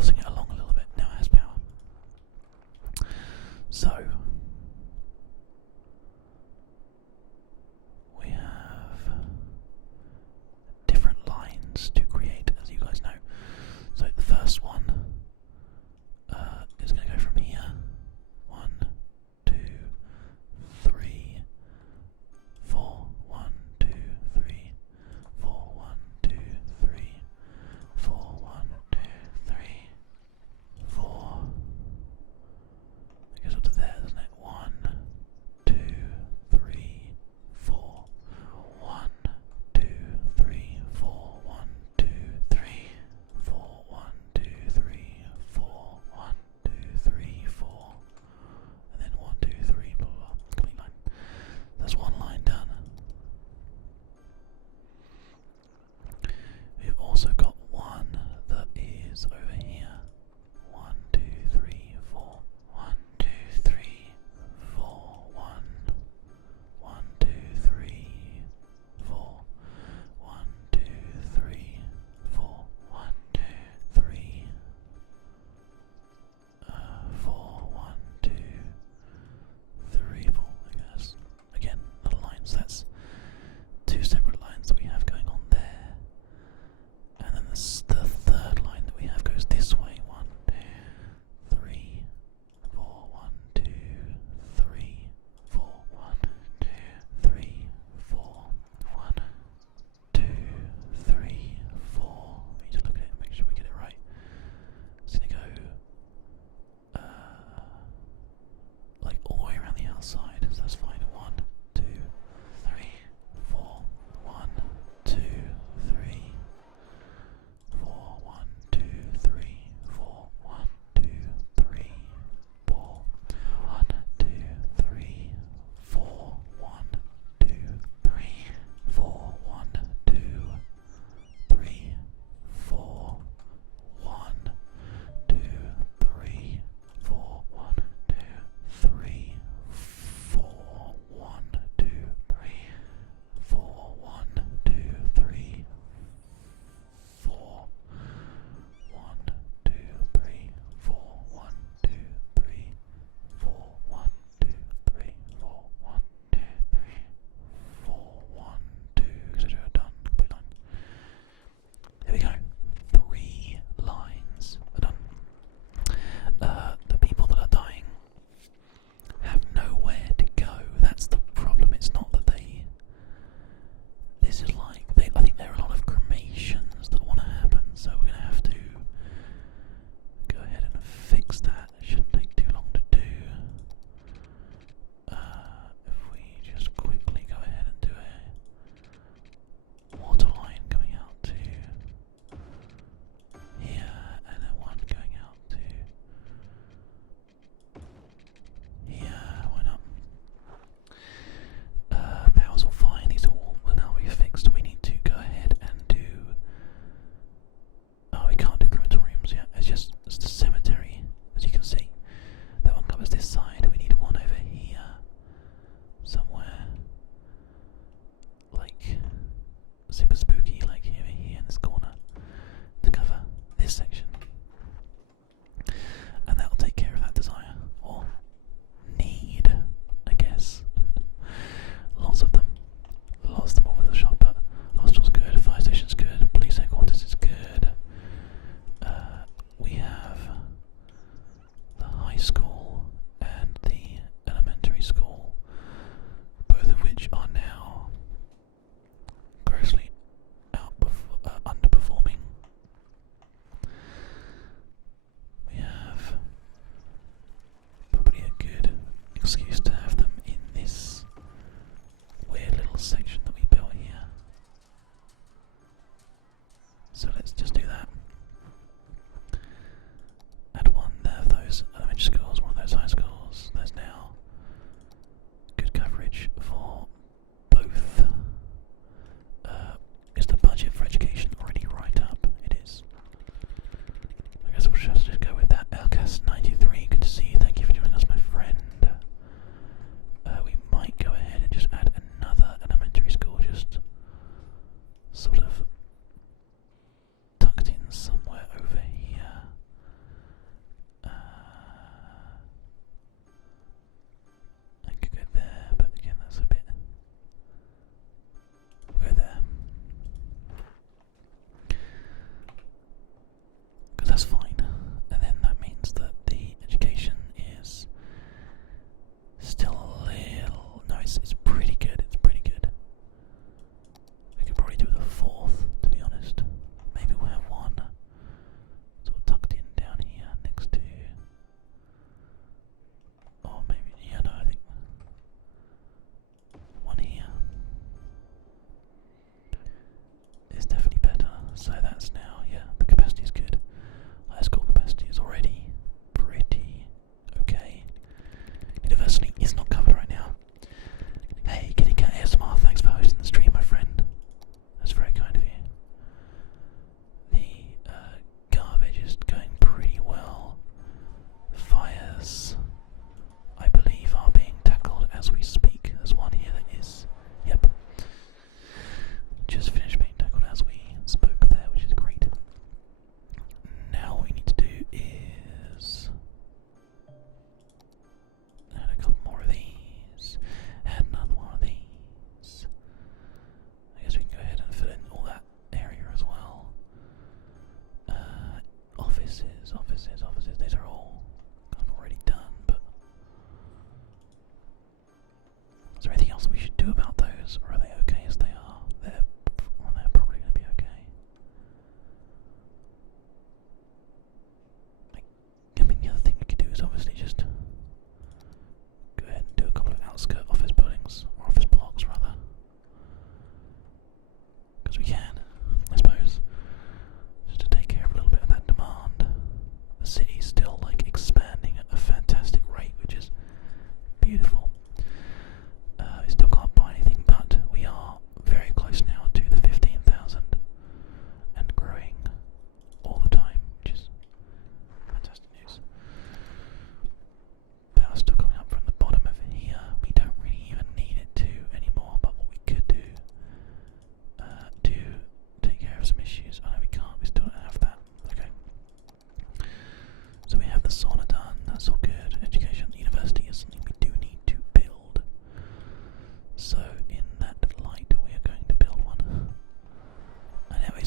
forcing it along a little bit. Now it has power. So we have different lines to create, as you guys know. So the first one is going to go from here. 1, 2, 3, 4. 1, 2, 3, 4. 1, 2, 3, 4. 1, 2, 3, 4. It goes up to there, doesn't it? 1, 2, 3, 4. 1, 2, 3, 4. 1, 2, 3, 4. 1, 2, 3, 4. 1, 2, 3, 4. And then 1, 2, 3, blah, blah, blah. Complete line. That's one line done. We've also got one that is over here. 1, 2, 3, 4. 1, 2, 3, 4. 1, 1, 2, 3, 4. 1, 2, 3, 4. 1, 2, 3, 4. 1, 2, 3, 4. I guess. Again, little lines. That's two separate lines that we have going on there. And then the third line that we have goes this way. 1, 2, 3, 4. 1, 2, 3, 4. 1, 2, 3, 4. 1, 2, 3, 4. We need to look at it and make sure we get it right. It's going to go like all the way around the outside, so that's fine. 1, 2, 3, 4. 1, 2, 3, 4. 1, 2, 3, 4. 1, 2, 3, 4. 1, 2, 3, 4. 1, 2, 3, 4. 1, 2, 3, 4. 1, 2, 3, 4. 1, 2, 3, 4. 1, 2, 3, 4. 1, 2, 3, 4. 1, 2, 3, 4. 1, 2, 3, 4. 1, 2, 3, 4. 1, 2, 3, 4. 1, 2, etc. Done. Complete line. There we go. 3 lines are done. The people that are dying have nowhere to go. That's the problem. It's not that they. This is like I think there are a lot of cremations that want to happen, so we're gonna have to go ahead and fix that. It shouldn't take too long to do. If we just quickly go ahead and do a water line going out to here, and then one going out to here. Why not? Power's all fine. These all will now be fixed. We need to go ahead and do. Oh, we can't do crematoriums yet. It's the cemetery, as you can see. That one covers this side. We need one over here somewhere, like super spooky, like over here in this corner, to cover this section, and that will take care of that desire or need, I guess. Lots of them over the shop, but hospital's good, fire station's good, police headquarters is good. We have the high school and the elementary school, both of which are now grossly underperforming. We have probably a good excuse to have them in this weird little section that we built here. So let's just do that. Add one of those elementary schools, one of those high schools. There's now good coverage for both. Is the budget for education already right up? It is. I guess we'll just go with that. Elcas93, good to see you. Thank you for joining us, my friend. We might go ahead and just add another elementary school, just sort of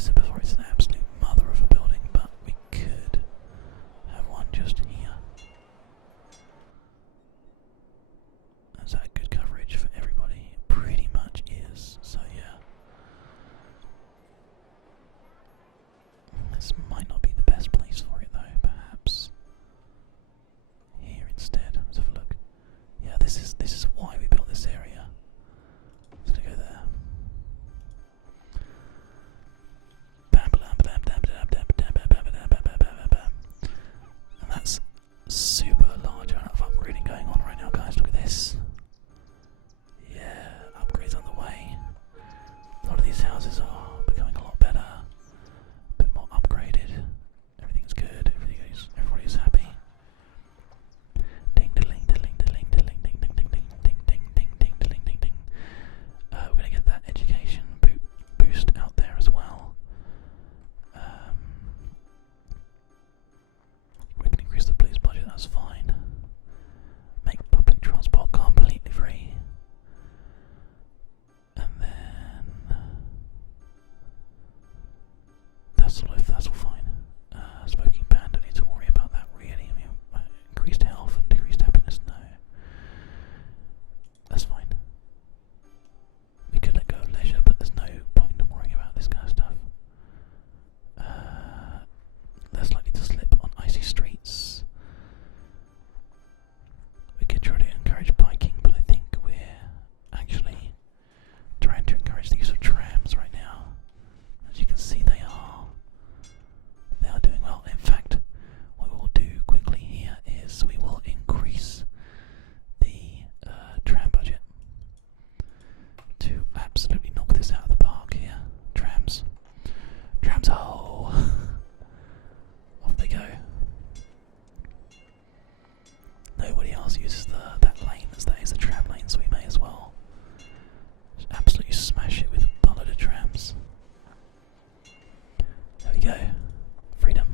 said before, it's an absolute mother of a building, but we could have one just here. Is that good coverage for everybody? It pretty much is, so yeah. This might not be the best place for it though, perhaps here instead. Let's have a look. Yeah, this is why we built this area. It's gonna go there. And that's super large amount of upgrading going on right now, guys. Look at this. Yeah, upgrades on the way. A lot of these houses are becoming a lot better, a bit more upgraded. Everything's good. Everybody's happy. Ding ding ding ding ding ding ding ding ding ding ding ding ding ding ding ding ding. We're gonna get that education boost out there as well. We can increase the police budget. That's fine. Make public transport completely free. And then that's all fine. Smoking ban, don't need to worry about that really. I mean, increased health and decreased happiness, no. That's fine. We could let go of leisure, but there's no point in worrying about this kind of stuff. Less likely to slip on icy streets. We could try to encourage biking, but I think we're actually trying to encourage the use of trams right now. As you can see, they are doing well. In fact, what we will do quickly here is we will increase the tram budget to absolutely knock this out of the park here. Trams, oh, off they go. Nobody else uses that lane as that is a tram lane, so we may as well just absolutely smash it with a bullet of trams. There we go. Freedom.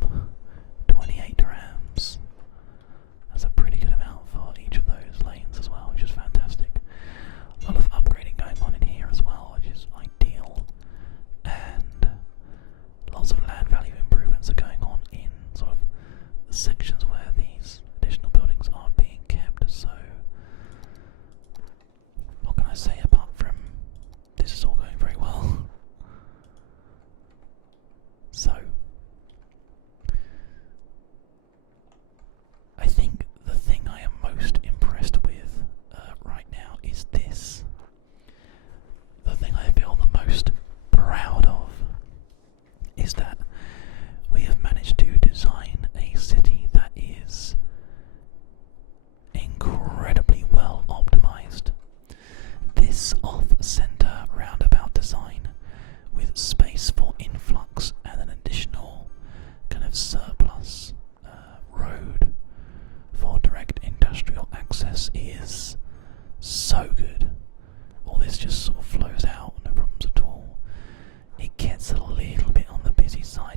28 trams. That's a pretty good amount for each of those lanes as well, which is fantastic. A lot of upgrading going on in here as well, which is ideal. And lots of land value improvements are going on in sort of the sections where these additional buildings are being kept. So what can I say apart from this is all going very well? So I think the thing I am most impressed with right now is this. The thing I feel the most proud of is that we have managed to design a city that is incredibly well optimized. This off-center roundabout design with space for influx and an additional kind of surplus road for direct industrial access is so good. All this just sort of flows out, no problems at all. It gets a little bit on the busy side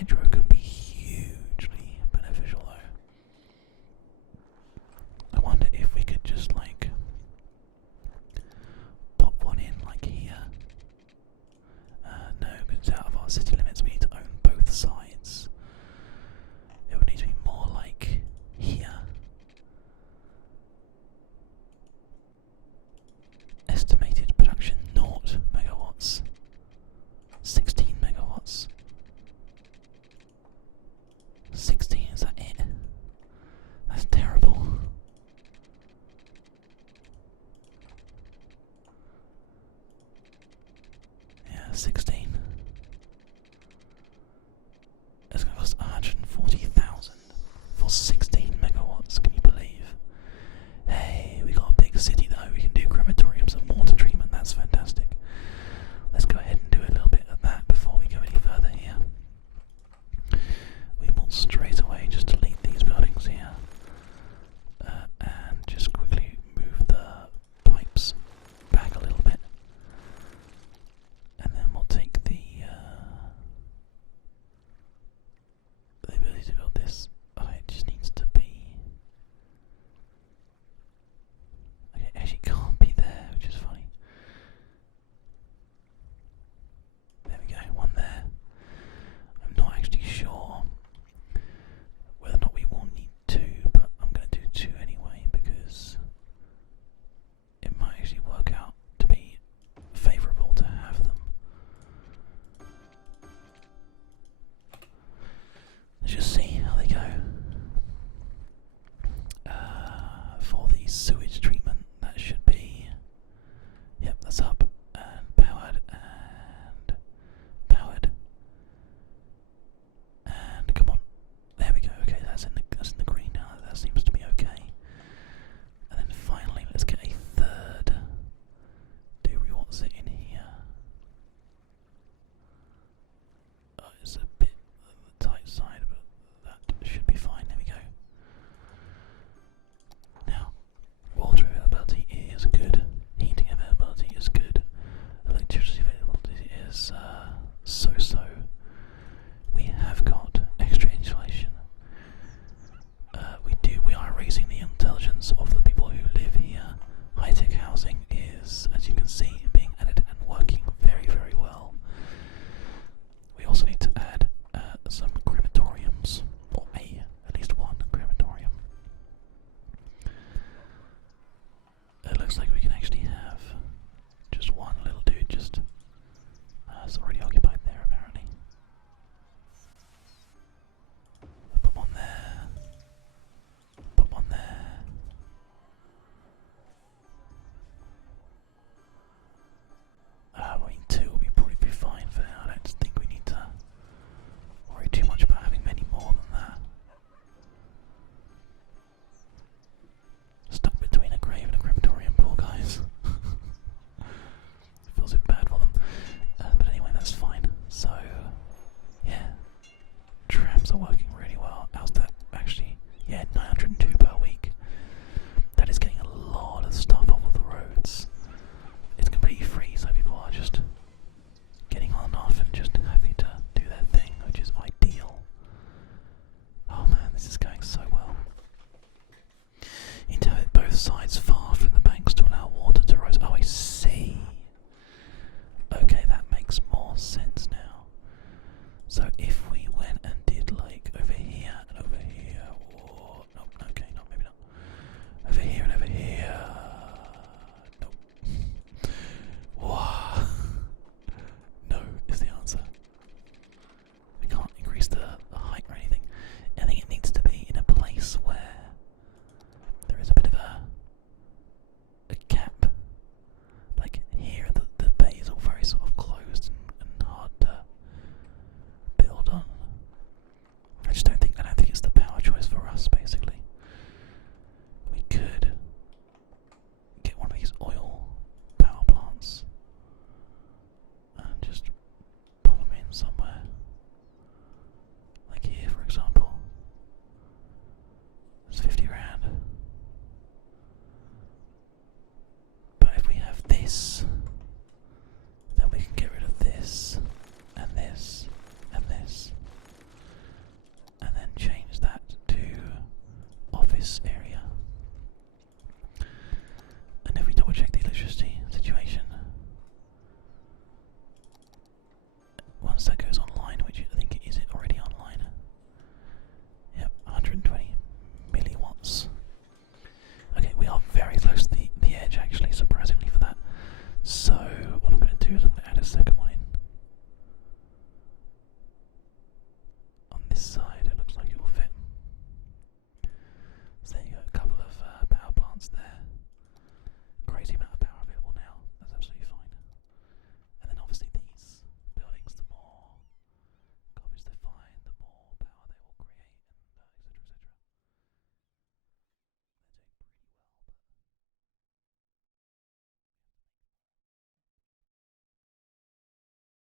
hedgerow can be hugely beneficial though. I wonder if we could just like pop one in like here. No, because it's out of our city limits, we need to own both sides. It would need to be more like here. Estimated production 0 megawatts. 16 megawatts. 16, is that it? That's terrible. Yeah, 16. It's going to cost 140,000 for 16 megawatts, can you believe? Hey, we got a big city though, we can do crematoriums and water treatment, that's fantastic. Let's go ahead and do a little bit of that before we go any further here. We will straight away just delete these buildings here. And just quickly move the pipes back a little bit. And then we'll take the ability to build this. Oh, it just needs to be... Okay, it actually can't be there, which is funny. There we go, one there. I'm not actually sure whether or not we will need two, but I'm going to do two anyway because it might actually work out to be favourable to have them. Let's just see how they go. For the sewage treatment, that should be... Yep, that's up and powered and powered. And come on, there we go. Okay, that's in the green now. That seems to be okay. And then finally, let's get a third. Do we want it in here? Oh, it's a bit on the tight side, but that should be fine. There we go. Now, water availability is good. Heating availability is good. Electricity availability is so-so. We have got extra insulation. We are raising the intelligence of the people who live here. High-tech housing is, as you can see, being added and working very, very well. We also need to add some crematoriums, or at least one crematorium. It looks like we can actually have just one little dude just it's already occupied there apparently. Put one there. Put one there. I mean, two will probably be fine for now. I don't think we need to worry too much about having many more than that. Stuck between a grave and a crematorium, poor guys. Feels a bit bad for them. But anyway, that's fine. So, yeah. Trams are working really well. How's that actually? Yeah, 902 per week. That is getting a lot of stuff off of the roads. It's completely free, so people are just getting on and off and just happy to do their thing, which is ideal. Oh man, this is going so well. You need to have it both sides far from the banks to allow water to rise. Oh, I see. Okay, that makes more sense now. So if we went and did like over here and over here, or no, okay, not maybe not. Over here and over here. Nope. Wow. No is the answer. We can't increase the height or anything. I think it needs to be in a place where there is a bit of a gap. Like here, the bay is all very sort of closed and hard to build on. side.